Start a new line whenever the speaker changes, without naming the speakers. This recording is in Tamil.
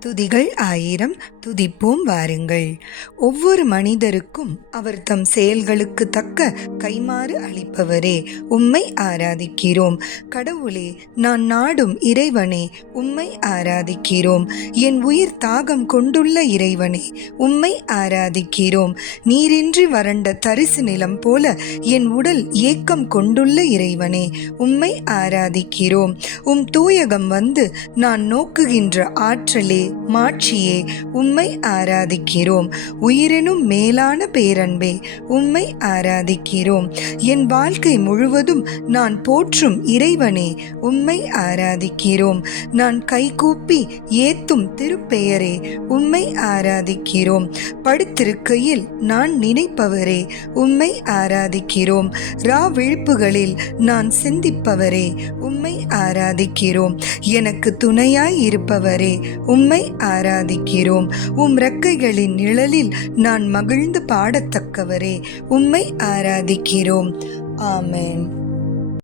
துதிகள் ஆயிரம் துதிப்போம் வாருங்கள். ஒவ்வொரு மனிதருக்கும் அவர் தம் செயல்களுக்கு தக்க கைமாறு அளிப்பவரே உம்மை ஆராதிக்கிறோம். கடவுளே நான் நாடும் இறைவனே உம்மை ஆராதிக்கிறோம். என் உயிர் தாகம் கொண்டுள்ள இறைவனே உம்மை ஆராதிக்கிறோம். நீரின்றி வறண்ட தரிசு நிலம் போல என் உடல் ஏக்கம் கொண்டுள்ள இறைவனே உம்மை ஆராதிக்கிறோம். உம் தூயகம் வந்து நான் நோக்குகின்ற ஆற்றலே மாட்சியே உம்மை ஆராதிக்கிறோம். உயிரினும் மேலான பேரன்பே உம்மை ஆராதிக்கிறோம். என் வாழ்க்கை முழுவதும் நான் போற்றும் இறைவனே உம்மை ஆராதிக்கிறோம். நான் கைகூப்பி ஏத்தும் திருப்பெயரே உம்மை ஆராதிக்கிறோம். படுத்திருக்கையில் நான் நினைப்பவரே உம்மை ஆராதிக்கிறோம். ரா விழிப்புகளில் நான் சிந்திப்பவரே உம்மை ஆராதிக்கிறோம். எனக்கு துணையாய் இருப்பவரே உம்மை உம்மை ஆராதிக்கிறோம். உம் ரெக்கைகளின் நிழலில் நான் மகிழ்ந்து பாடத்தக்கவரே. உம்மை ஆராதிக்கிறோம். ஆமேன்.